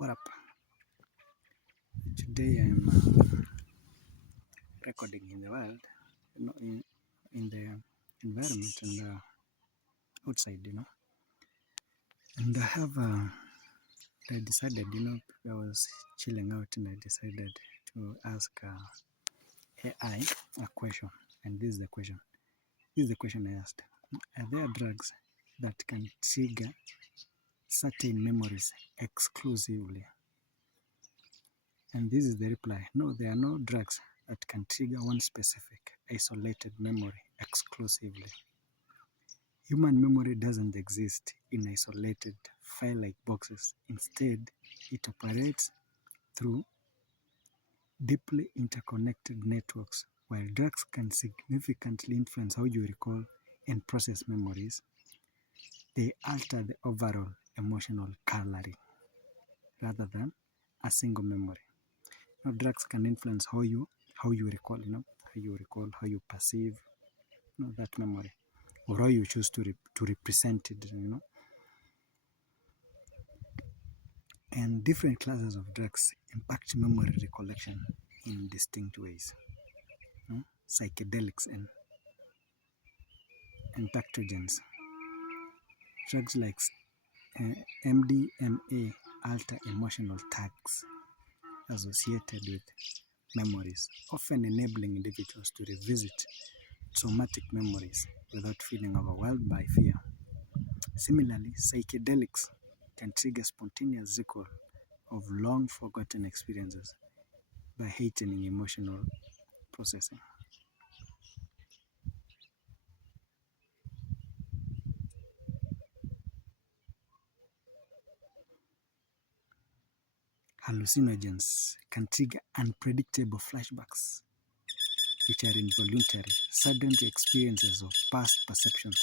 What up? Today I'm recording in the world, in the environment and outside, And I decided, I was chilling out and I decided to ask AI a question. And this is the question. This is the question I asked. Are there drugs that can trigger certain memories exclusively? And this is the reply. No, there are no drugs that can trigger one specific isolated memory exclusively. Human memory doesn't exist in isolated file-like boxes. Instead, it operates through deeply interconnected networks. While drugs can significantly influence how you recall and process memories, they alter the overall emotional coloring rather than a single memory. Drugs can influence how you recall, how you perceive that memory, or how you choose to represent it, And different classes of drugs impact memory recollection in distinct ways. Psychedelics and entheogens. Drugs like MDMA alter emotional tags associated with memories, often enabling individuals to revisit traumatic memories without feeling overwhelmed by fear. Similarly, psychedelics can trigger spontaneous recall of long-forgotten experiences by heightening emotional processing. Hallucinogens can trigger unpredictable flashbacks, which are involuntary, sudden experiences of past perceptions,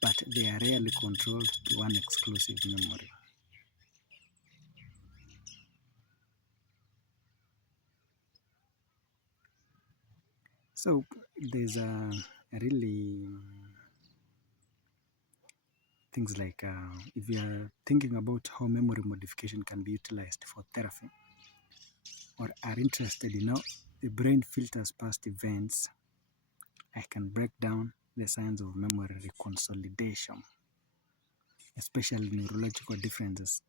but they are rarely controlled to one exclusive memory. So there's a really things like if you are thinking about how memory modification can be utilized for therapy, or are interested in how the brain filters past events, I can break down the science of memory reconsolidation, especially neurological differences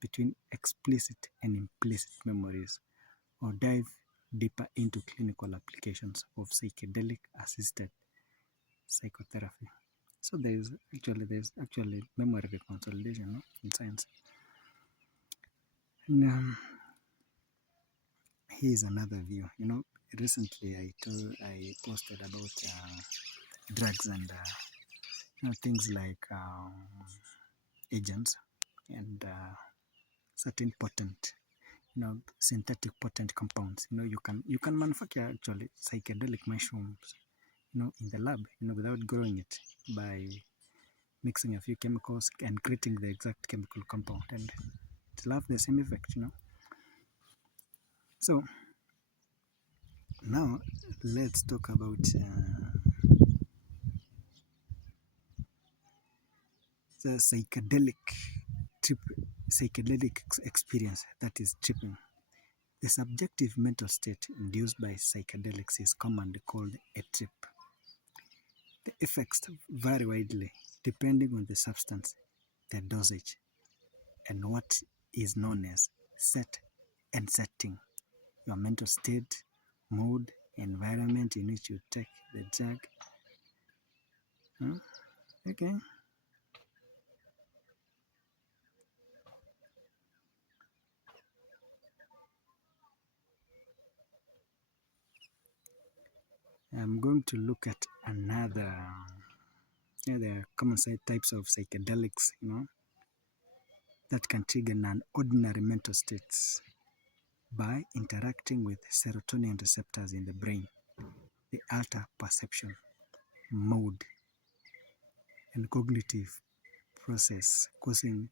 between explicit and implicit memories, or dive deeper into clinical applications of psychedelic assisted psychotherapy. So there's actually memory reconsolidation in science. And here's another view. Recently I posted about drugs and things like agents and certain potent, synthetic potent compounds. You can manufacture actually psychedelic mushrooms, in the lab, without growing it, by mixing a few chemicals and creating the exact chemical compound, and it'll have the same effect, So now let's talk about the psychedelic experience, that is tripping. The subjective mental state induced by psychedelics is commonly called a trip. The effects vary widely depending on the substance, the dosage, and what is known as set and setting, your mental state, mood, environment in which you take the drug. Okay. I'm going to look at another, the common types of psychedelics, that can trigger non-ordinary mental states by interacting with serotonin receptors in the brain. They alter perception, mood, and cognitive process, causing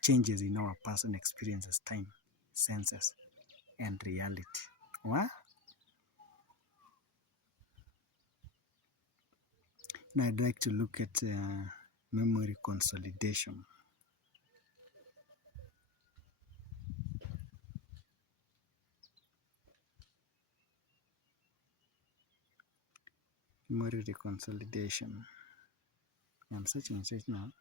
changes in our personal experiences, time, senses, and reality. What? Now I'd like to look at memory consolidation. Memory reconsolidation. I'm searching it now.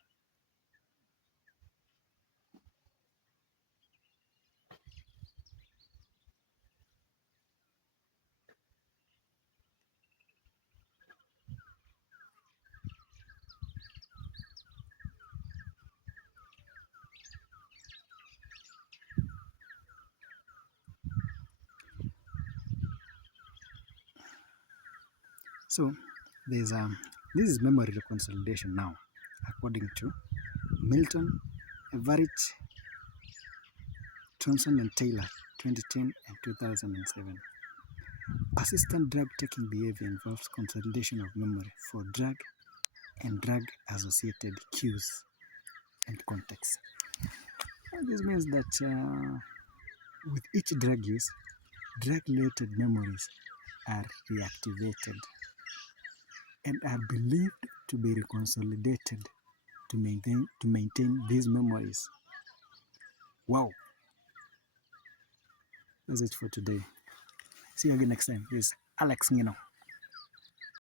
So there's this is memory reconsolidation now, according to Milton, Everett, Thompson and Taylor, 2010 and 2007. Persistent drug-taking behavior involves consolidation of memory for drug and drug-associated cues and context. This means that with each drug use, drug-related memories are reactivated and are believed to be reconsolidated to maintain these memories. Wow, that's it for today. See you again next time. This is Alex Ngino.